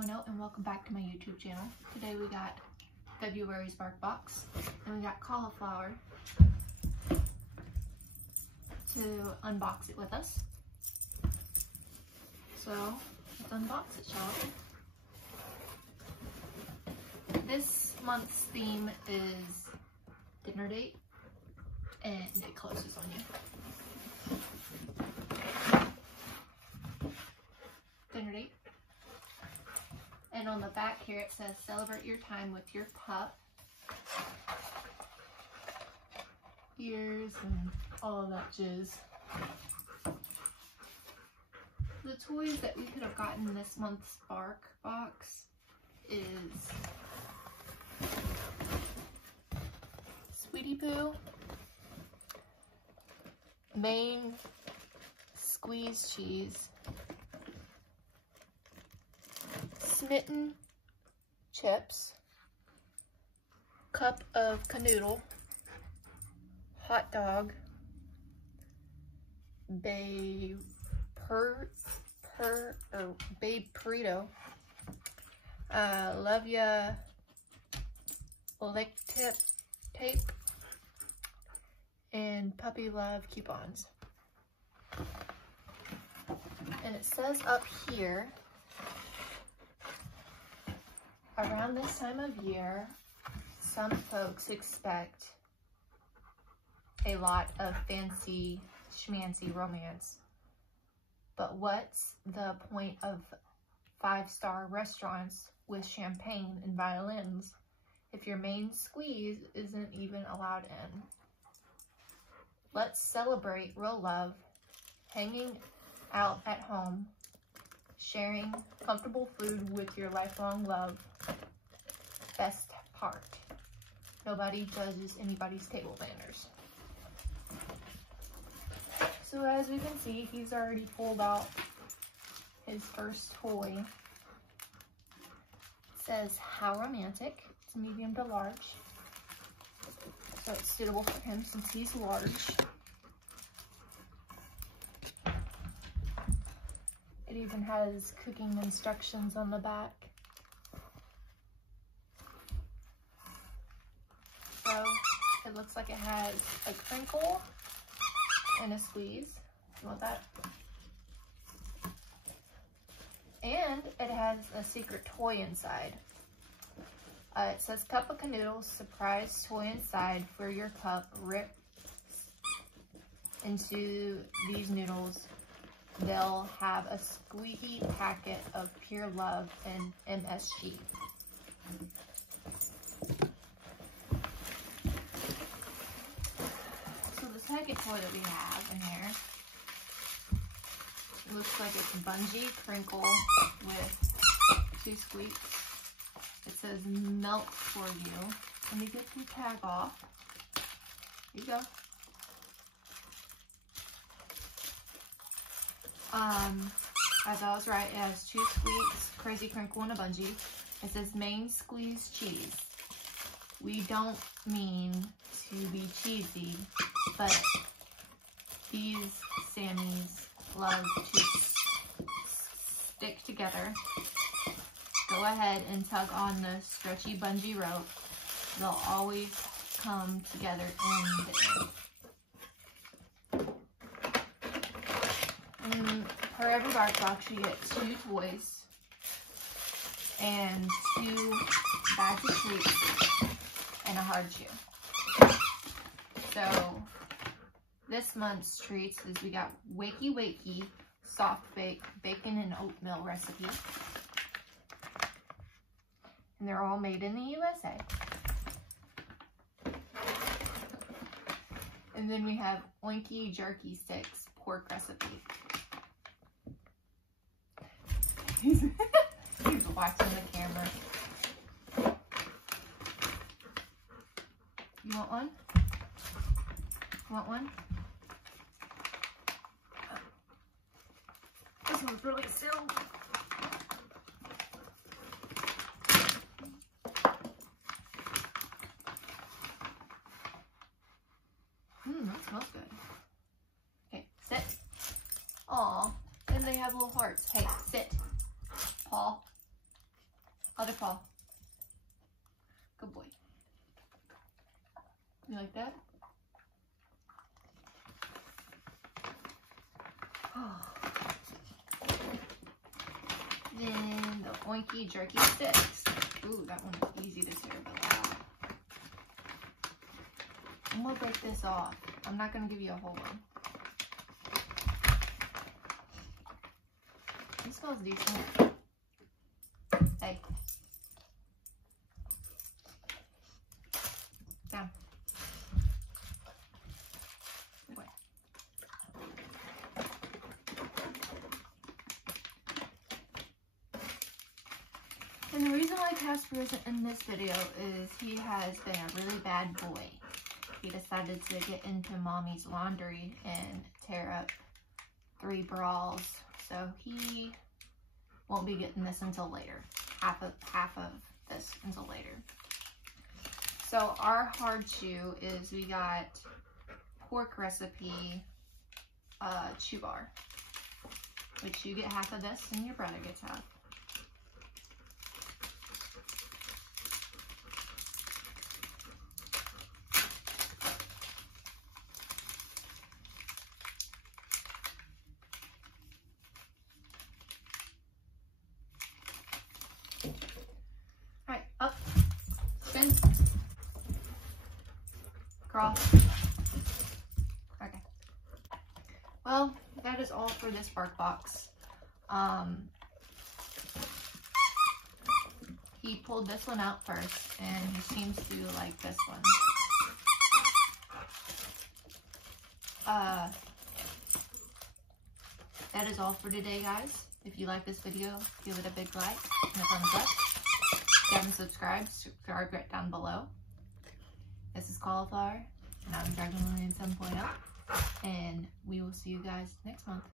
3.0 and welcome back to my YouTube channel. Today we got February's Barkbox and we got cauliflower to unbox it with us. So let's unbox it, shall we? This month's theme is dinner date and it closes on you. Dinner date. And on the back here it says celebrate your time with your pup. Ears and all of that jizz. The toys that we could have gotten in this month's Barkbox is Sweetie Poo, Maine squeeze cheese, Smitten chips, cup of canoodle, hot dog, babe burrito, love ya lick tape, and puppy love coupons. And it says up here, around this time of year, some folks expect a lot of fancy schmancy romance. But what's the point of 5-star restaurants with champagne and violins if your main squeeze isn't even allowed in? Let's celebrate real love, hanging out at home, sharing comfortable food with your lifelong love. Best part, nobody judges anybody's table manners. So as we can see, he's already pulled out his first toy. It says, how romantic. It's medium to large. So it's suitable for him since he's large. It even has cooking instructions on the back. So it looks like it has a crinkle and a squeeze. You want that? And it has a secret toy inside. It says cup of canoodles, surprise toy inside for your pup. Rip into these noodles. They'll have a squeaky packet of pure love and MSG. So the second toy that we have in here, it looks like it's bungee crinkle with 2 squeaks. It says milk for you. Let me get the tag off. Here you go. As I was right, it has 2 squeaks, crazy crinkle, and a bungee. It says Maine squeeze cheese. We don't mean to be cheesy, but these Sammies love to stick together. Go ahead and tug on the stretchy bungee rope. They'll always come together in the end. For every Barkbox, you get 2 toys and 2 bags of treats and a hard chew. So this month's treats is we got Wakey Wakey soft bake bacon and oatmeal recipe. And they're all made in the USA. And then we have Oinky Jerky Sticks pork recipe. He's watching the camera. You want one? You want one? This one's really sealed. That smells good. Okay, sit. Aw, and they have little hearts. Hey, sit. Paul. paw. Good boy. You like that? Oh. Then the Oinky Jerky Sticks. Ooh, that one is easy to tear, but loud. I'm gonna break this off. I'm not gonna give you a whole one. It smells decent. Hey. Down. Away. And the reason why Casper isn't in this video is he has been a really bad boy. He decided to get into mommy's laundry and tear up 3 bras. So he won't be getting this until later. Half of this until later. So our hard chew is we got pork recipe chew bar, which you get half of this and your brother gets half. Alright, up, spin, cross. Okay. Well, that is all for this Barkbox. He pulled this one out first, and he seems to like this one. That is all for today, guys. If you like this video, give it a big like and a thumbs up. If you haven't subscribed, subscribe right down below. This is Cauliflower, and I'm Dragon Lillian 7.0, and we will see you guys next month.